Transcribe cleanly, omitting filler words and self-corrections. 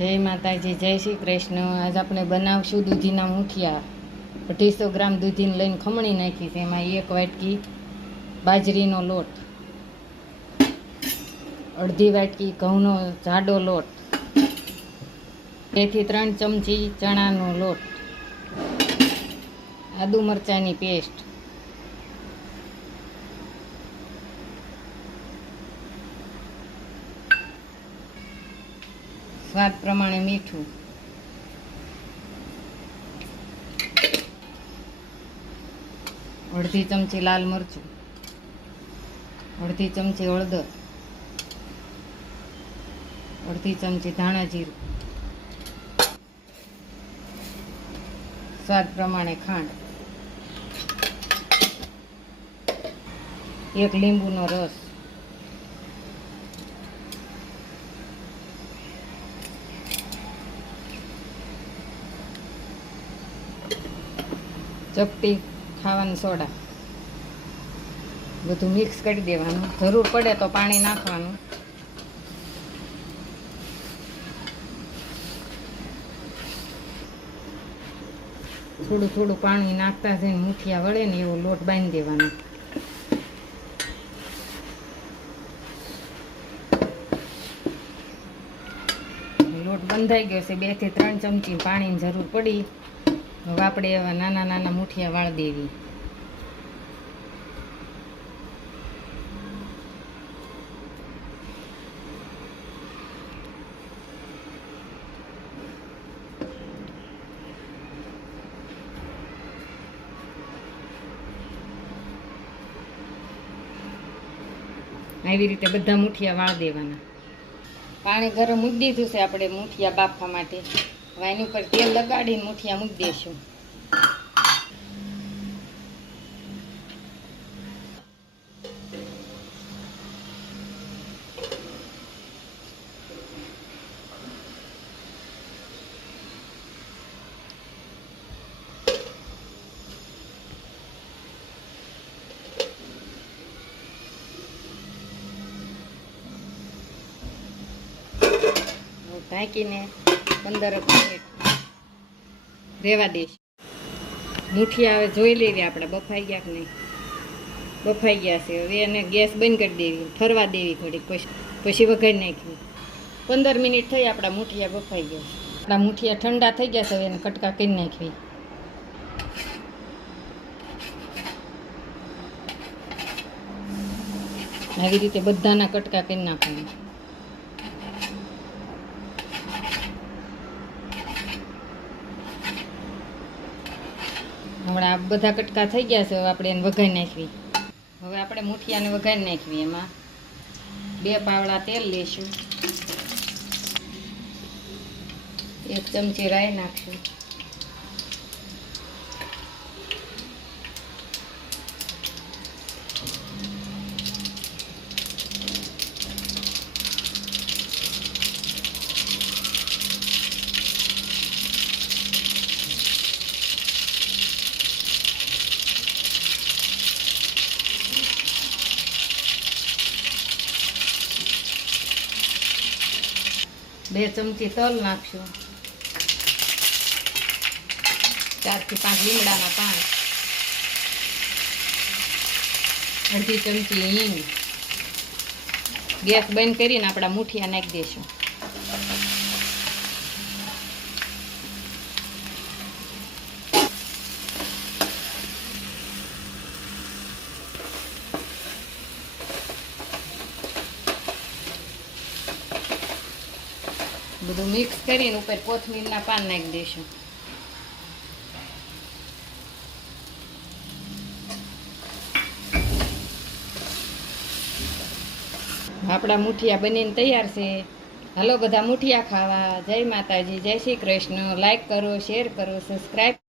જય માતાજી, જય શ્રી કૃષ્ણ। આજ આપણે બનાવશું દૂધીના મૂઠિયા। 250 ગ્રામ દૂધીને લઈને ખમણી નાખી છે। એમાં 1 વાટકી બાજરીનો લોટ, અડધી વાટકી ઘઉંનો જાડો લોટ, 2 થી 3 ચમચી ચણાનો લોટ, આદુ મરચાંની પેસ્ટ, સ્વાદ પ્રમાણે મીઠું, અડધી ચમચી લાલ મરચું, અડધી ચમચી હળદર, અડધી ચમચી ધાણા જીરું, સ્વાદ પ્રમાણે ખાંડ, 1 લીંબુનો રસ, ચપટી ખાવાનું સોડા, બધું મિક્સ કરી દેવાનું। જરૂર પડે તો પાણી નાખવાનું। થોડું થોડું પાણી નાખતા જઈને મૂઠિયા વળે ને એવો લોટ બાંધી દેવાનો। લોટ બંધાઈ ગયો છે। 2 થી 3 ચમચી પાણીની જરૂર પડી। હવે આપણે એવા નાના નાના મૂઠિયા વાળી દેવી। આવી રીતે બધા મૂઠિયા વાળી દેવાના। પાણી ગરમ મૂકી દીધું છે આપણે મૂઠિયા બાફવા માટે। હવે એની ઉપર તેલ લગાડીને મૂઠિયા મૂકી દઈશું। ઢાંકીને 15 મિનિટ રહેવા દઈશું। મૂઠિયા હવે જોઈ લેવી આપણે બફાઈ ગયા કે નહીં। બફાઈ ગયા છે। હવે એને ગેસ બંધ કરી દેવી, ઠરવા દેવી ઘડીક, પછી વઘારી નાખવી। 15 મિનિટ થઈ આપણા મૂઠિયા બફાઈ ગયા છે। આપણા મૂઠિયા ઠંડા થઈ ગયા છે। હવે એને કટકા કરી નાખવી। આવી રીતે બધાના કટકા કરી નાખવાના। હમણાં આ બધા કટકા થઈ ગયા છે। હવે આપણે એને વઘારી નાખવી। હવે આપણે મૂઠિયાને વઘારી નાખવી। એમાં 2 પાવડા તેલ લઈશું, 1 ચમચી રાઈ નાખશું, બે ચમચી તલ નાખશું, 4 થી 5 લીમડાના પાન, અડધી ચમચી હિંગ। ગેસ બંધ કરીને આપણા મૂઠિયા નાખી દઈશું। બધું મિક્સ કરીને ઉપર કોથમીરના પાન નાખી દઈશું। આપણા મૂઠિયા બનીને તૈયાર છે। હાલો બધા મૂઠિયા ખાવા। જય માતાજી, જય શ્રી કૃષ્ણ। લાઈક કરો, શેર કરો, સબસ્ક્રાઈબ